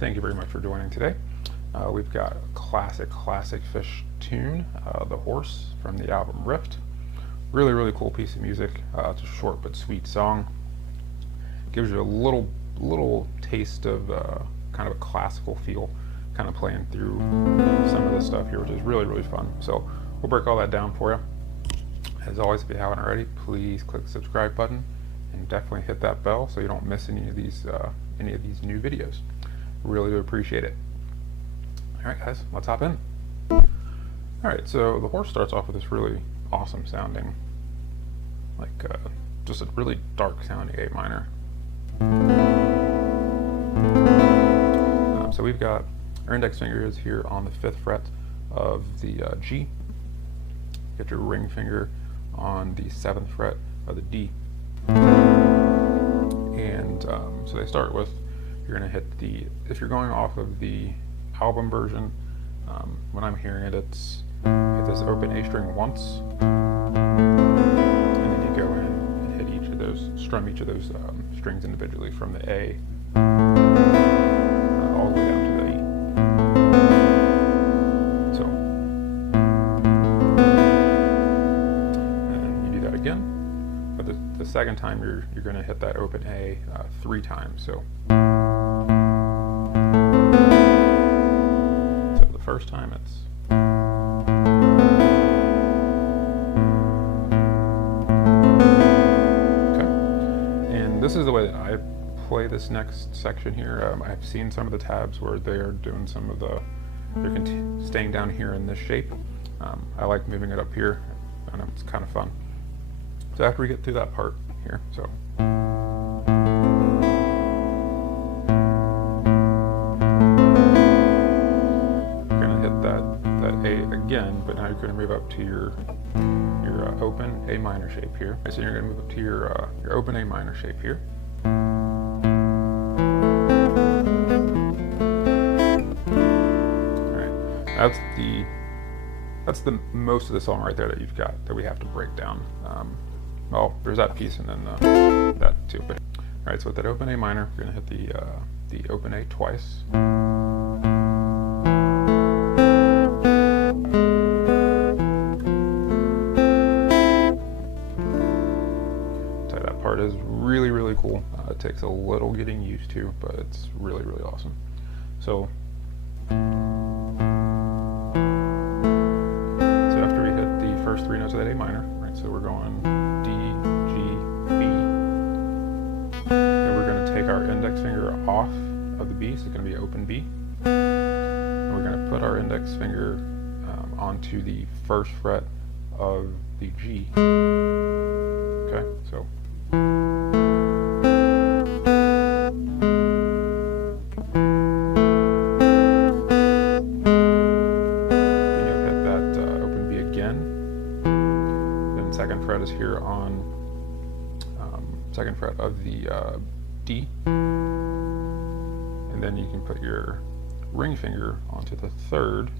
Thank you very much for joining today. We've got a classic Phish tune, The Horse, from the album Rift. Really cool piece of music. It's a short but sweet song. Gives you a little taste of kind of a classical feel, kind of playing through some of this stuff here, which is really fun. So we'll break all that down for you. As always, if you haven't already, please click the subscribe button and definitely hit that bell so you don't miss any of these new videos. Really do appreciate it. Alright guys, let's hop in. Alright, so The Horse starts off with this really awesome sounding, like just a really dark sounding A minor. So we've got our index finger is here on the 5th fret of the G. Get your ring finger on the 7th fret of the D. And so they start with, you're going to hit the, if you're going off of the album version, when I'm hearing it, it's hit this open A string once, and then you go in and hit each of those, strum each of those strings individually from the A all the way down to the E. So, and you do that again, but the second time you're going to hit that open A 3 times. So the first time it's okay, and this is the way that I play this next section here. I've seen some of the tabs where they're doing some of the, they're staying down here in this shape. I like moving it up here, and it's kind of fun. So after we get through that part here, so you're gonna hit that A again, but now you're gonna move up to your open A minor shape here. So you're gonna move up to your open A minor shape here. That's the most of the song right there that you've got, that we have to break down. Well, there's that piece and then that too. But all right, so with that open A minor, we're gonna hit the open A twice. So that part is really cool. It takes a little getting used to, but it's really awesome. So. First 3 notes of that A minor, right? So we're going D, G, B. And we're going to take our index finger off of the B, so it's going to be open B. And we're going to put our index finger onto the 1st fret of the G. Okay, so. Second fret is here on 2nd fret of the D, and then you can put your ring finger onto the 3rd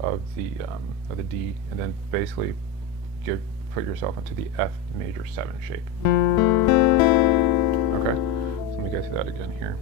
of the D, and then basically put yourself into the F major 7 shape. Okay, so let me go through that again here.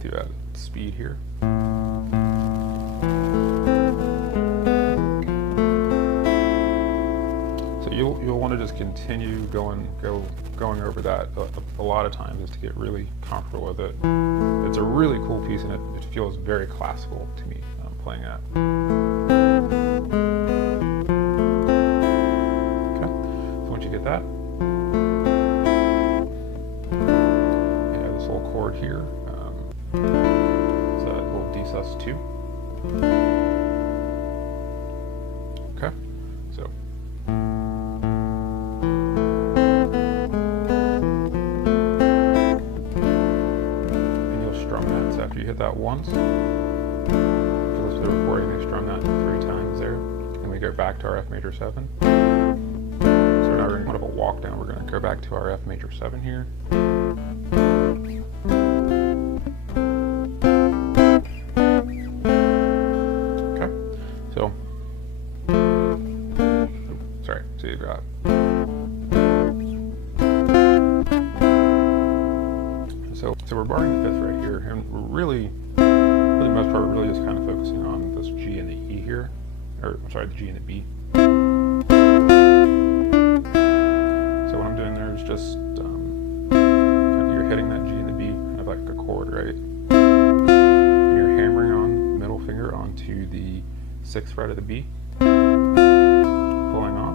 Through that speed here. So you'll want to just continue going over that a lot of times, just to get really comfortable with it. It's a really cool piece, and it feels very classical to me playing that. Okay, so once you get that, you have this little chord here. It's a little D sus2. Okay, so and you'll strum that. So after you hit that once, if you listen to the recording, they strum that 3 times there, and we we go back to our F major 7. So now we're going to kind of a walk down. We're going to go back to our F major 7 here. Okay, so, sorry, so you've got, so we're barring the 5th right here, and we're really, for the most part, we're really just kind of focusing on this G and the E here, or I'm sorry, the G and the B. So what I'm doing there is just, you're hitting that G and the B, kind of like a chord, right? And you're hammering on middle finger onto the 6th fret of the B, pulling off,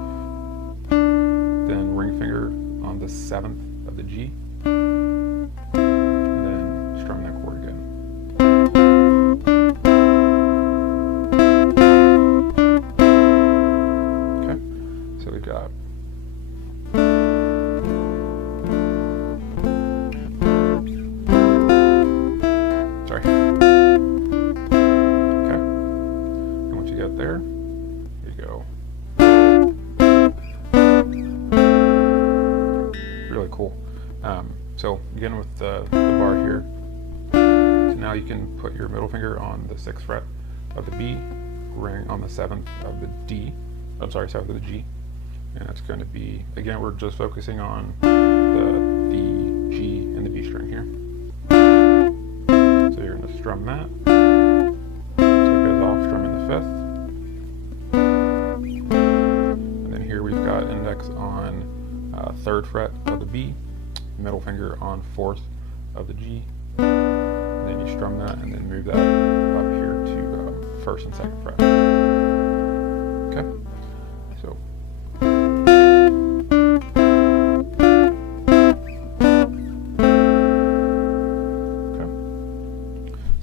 then ring finger on the 7th of the G, strum that chord again. Okay, so we got sorry. Okay, and once you get there, you go. Really cool. So again with the bar here. Now you can put your middle finger on the 6th fret of the B, ring on the 7th of the D, I'm sorry, 7th of the G, and it's going to be, again, we're just focusing on the G and the B string here. So you're going to strum that, take those off, strum in the 5th, and then here we've got index on 3rd fret of the B, middle finger on 4th of the G, and then you strum that and then move that up here to 1st and 2nd fret. Okay, so okay,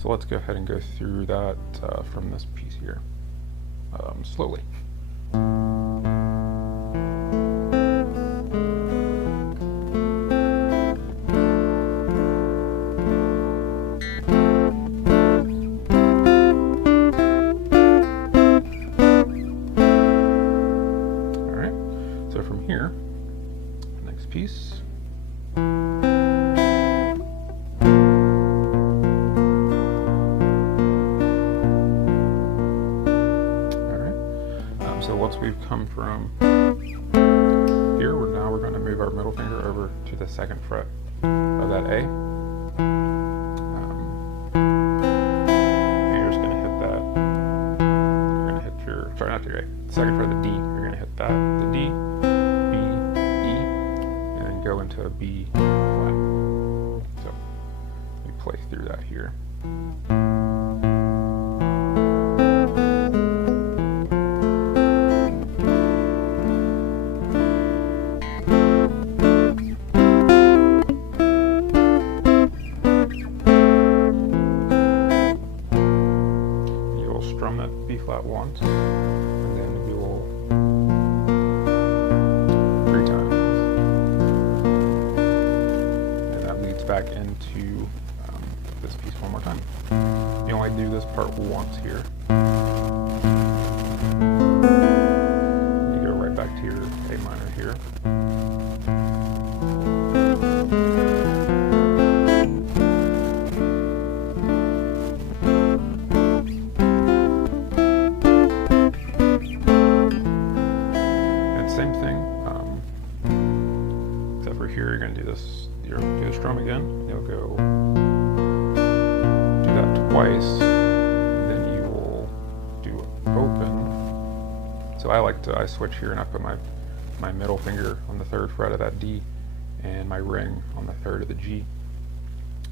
so let's go ahead and go through that from this piece here slowly. Here, next piece. Alright, so once we've come from here, we're going to move our middle finger over to the 2nd fret of that A. And you're just going to hit that. You're going to hit your, sorry, not your A, 2nd fret of the D. You're going to hit that, the D, go into a B flat. So you play through that here. You'll strum that B flat once, and then we will 3 times. Back into this piece one more time. You only do this part once here. You go right back to your A minor here. And same thing, except for here you're going to do this. You'll do the strum again, you'll go do that twice, and then you will do open. So I switch here and I put my middle finger on the 3rd fret of that D and my ring on the 3rd of the G.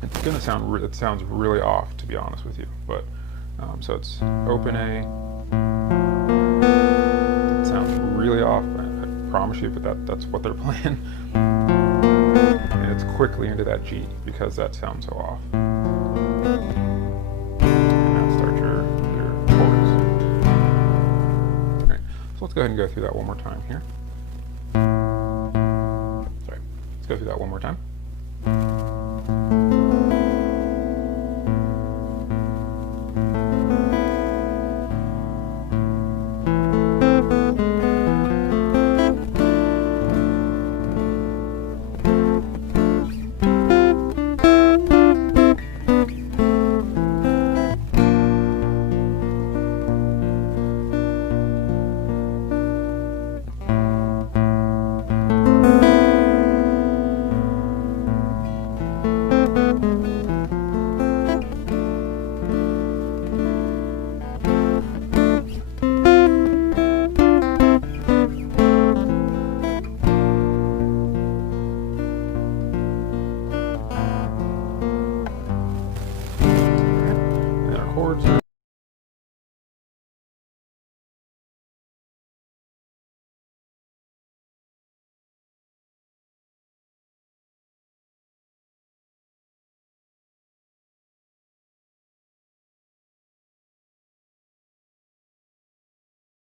It's gonna sound, it sounds really off, to be honest with you, but so it's open A. It sounds really off, I promise you, but that's what they're playing. And it's quickly into that G because that sounds so off. And now start your chords. Alright, so let's go ahead and go through that one more time here. Sorry, let's go through that one more time. chords.